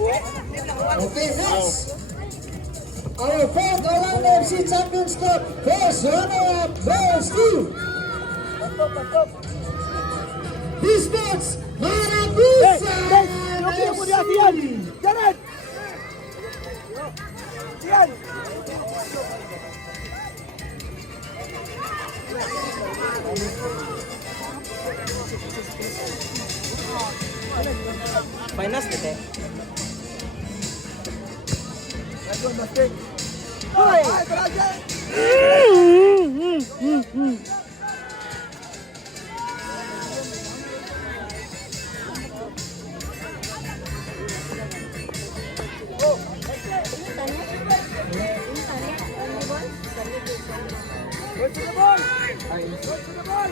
Okay, next. Our fourth Orlando FC Champions Cup first runner-up goes to Biscuits Maragusa FC. Jangan! Yan! Minus dito. Hoy! Ay, Brasil! Go to the ball! Go to the ball!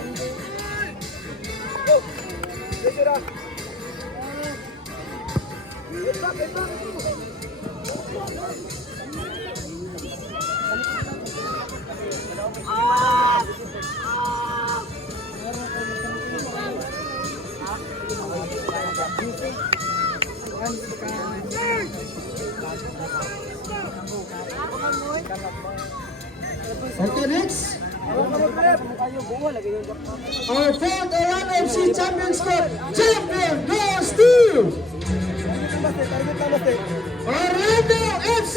Go! Get it up! Get back, get back! Okay, next. Our fourth Orlando FC Champions Cup champion goes to Orlando FC.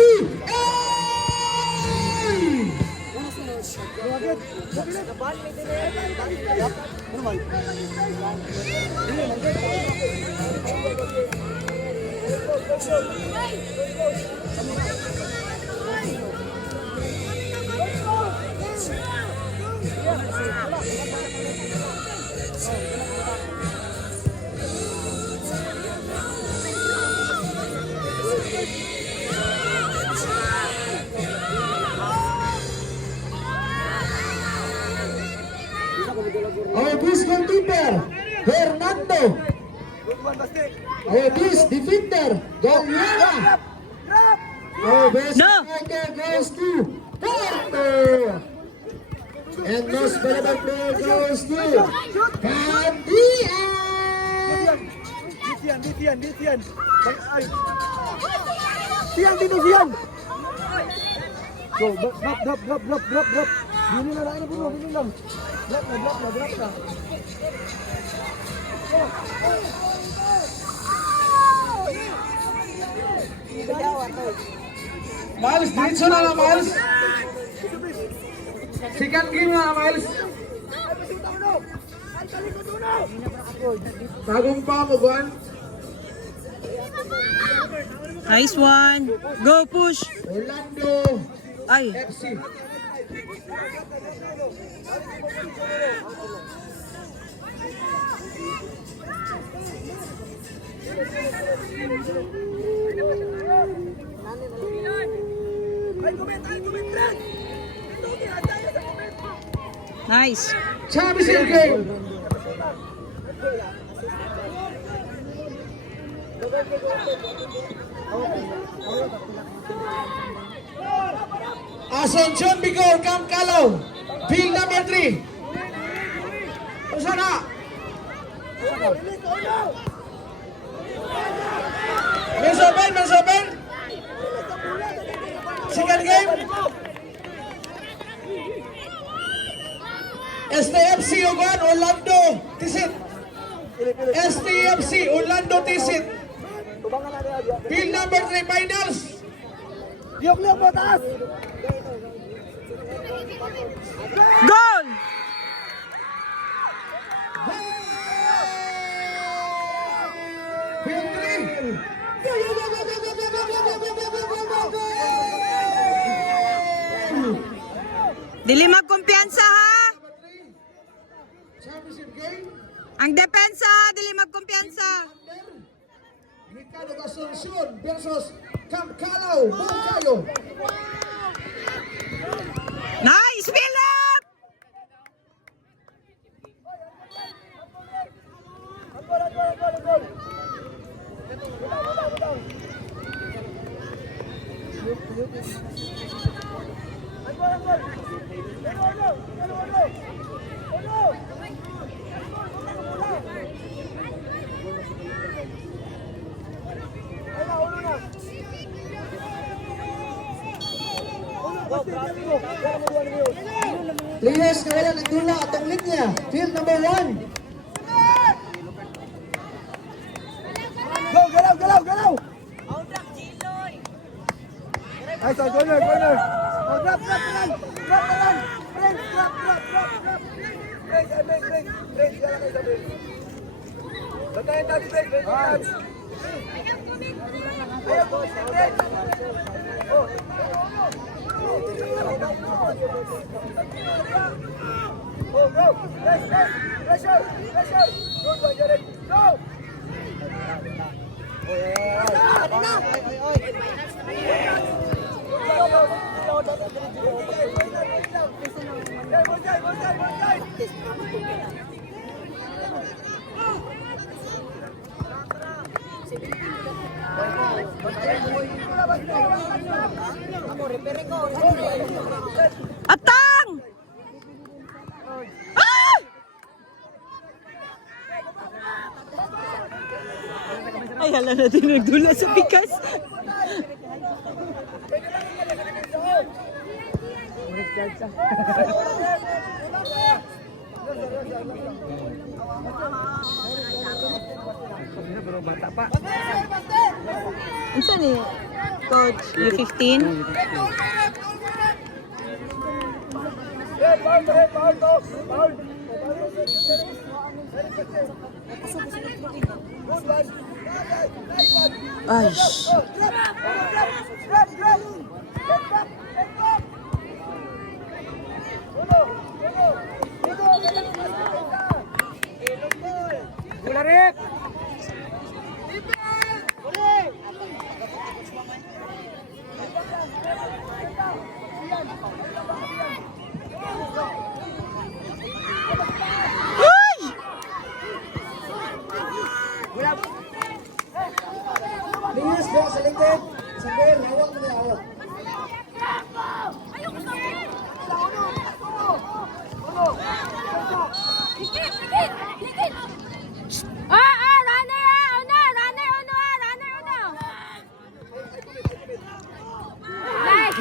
Our beast goalkeeper, Fernando. Our beast defender, Goliera. Our best striker goes to Porto. And most valuable player goes to Candia. Ditian. Tian dito Tian. Go, drop. Bini na lang, bini lang. Drop na. Miles, diretso na lang, Miles. Second game na, Miles. Tagumpay mo, Juan. Nice one. Go push. Orlando Ay. FC. Nice. Championship game. Asuncion Bigor, Camp Calao. Field number 3. Usana. Mensoben. Second game. STFC Ugan, Orlando Tisit. STFC Orlando Tisit. Field number 3 finals. Liok mo taas. Goal! Field 3. Dili magkumpiyansa ha. Championship game. Ang depensa, dili magkumpiyansa. Ricardo Asuncion versus Camp Calao, Bangkayo. Nice, Philip! Una. Players na wala nagdula atong linya. Field number 1. Go, galaw, galaw, galaw! Ay, sa corner, corner! Oh, drop, drop, talan! Drop, talan! Break, drop, drop, drop, drop! Break, break, break! Break, yala kayo sa break. Batayin tayo, break, break, break! Ayaw po, break! Oh! Oh, go! Press, press! Pressure! Pressure! Go, go, Jared! Go! Oh, Atang! Ah! Ay, hala na din nagdula sa bigas. Ano ni Coach? U15? Ay, Bularip! Players ba sa likod? Sa goal, hawak mo na hawak.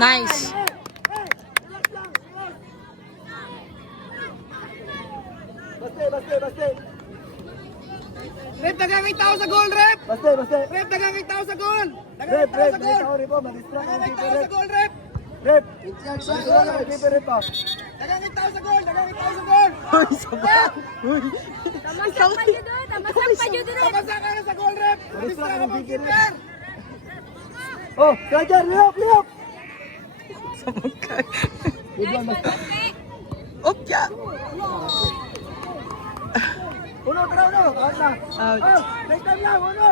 nice. Baste, baste, baste! Rep, dagang tao sa goal, Rep! Baste, baste! Rep, dagang tao sa goal! Rep, Rep, tao rin po, mag-distract ang keeper, Rep! Rep! Rep! In-charge sa Mag-distract ang goal. keeper, Rep, pa! Dagang tao sa goal! Dagang tao sa goal! Uy, sabah. Uy. Tamasak ka na sa goal, Rep! Mag-distract ang keeper! Oh, striker, lihok, lihok! Sabag ka. Good one, basta. Opya. Uno, tara, uno! Out na! Out. Oh, next time lang, uno!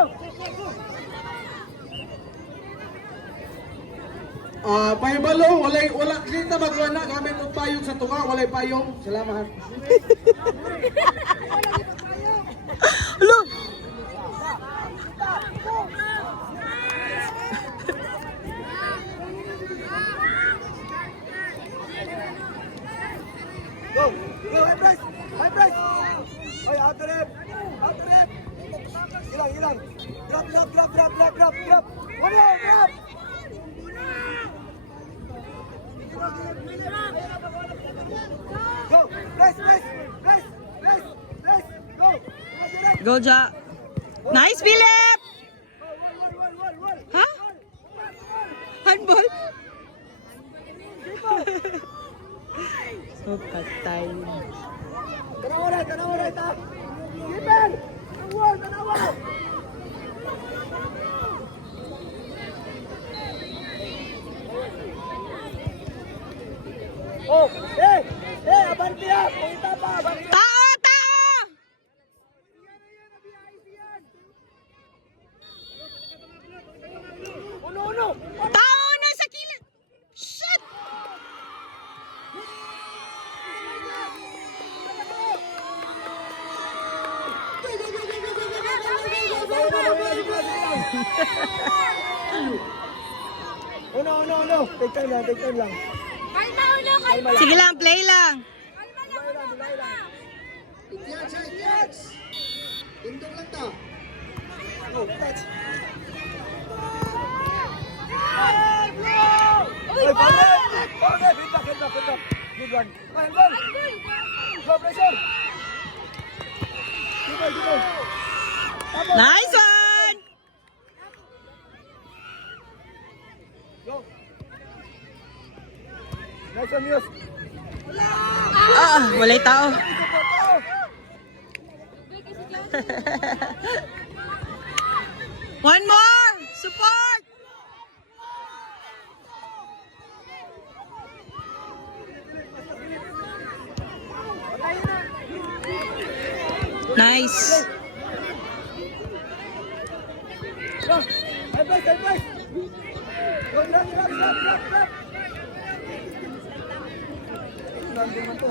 Pahibalo, wala kita magwana gamit og payong sa tunga, walay payong. Salamat. Hello. Go! Go, high press! High press! Ay, out the rep! Out the rep! Ilang, ilang! Drop, drop, drop, drop, drop, drop, drop! Uno, drop! Go! Press, press! Press! Press! Press! Go! Out the rep! Go, Ja. Nice, Philip! Wall! Ha? Handball? So katay. Tanawa na ita! Keeper! Wall! Tanawa! Oh! Hey! Hey! Abante ya! Punta pa! Abante! Tao! Tao! Uno! Tao na sa kilid! Shit! Uno! Take time lang. Sige lang, play lang. In-charge sa in-charge. Tindog lang ta. Go, touch! Oy, pare! good one. Fine, go. Go, pressure. Go. Tapos. Nice one! Go. Nice one, Yus. Walay tao. One more! Support! Nice. Go. Advice. Go, drop. Nandun man to.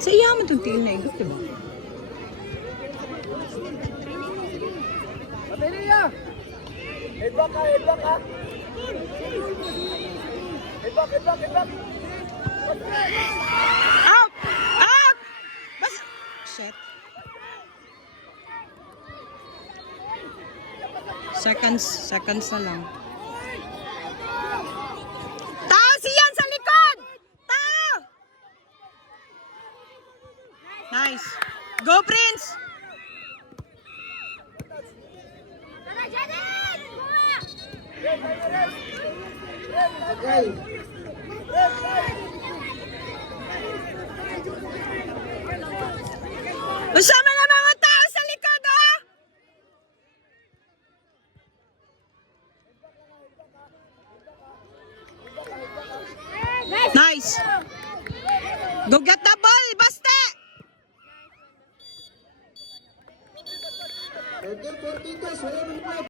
Sa iya mo itong tiin na igot, diba? Patay niya. Headback ka. Headback. Out! Out! Bas... Shit. Seconds na lang. Tao siyan sa likod! Tao! Nice. Go, Prince! Okay. Usama na mga tao sa likod, oh! Nice! Go get the ball, basta! 13-42, wala mo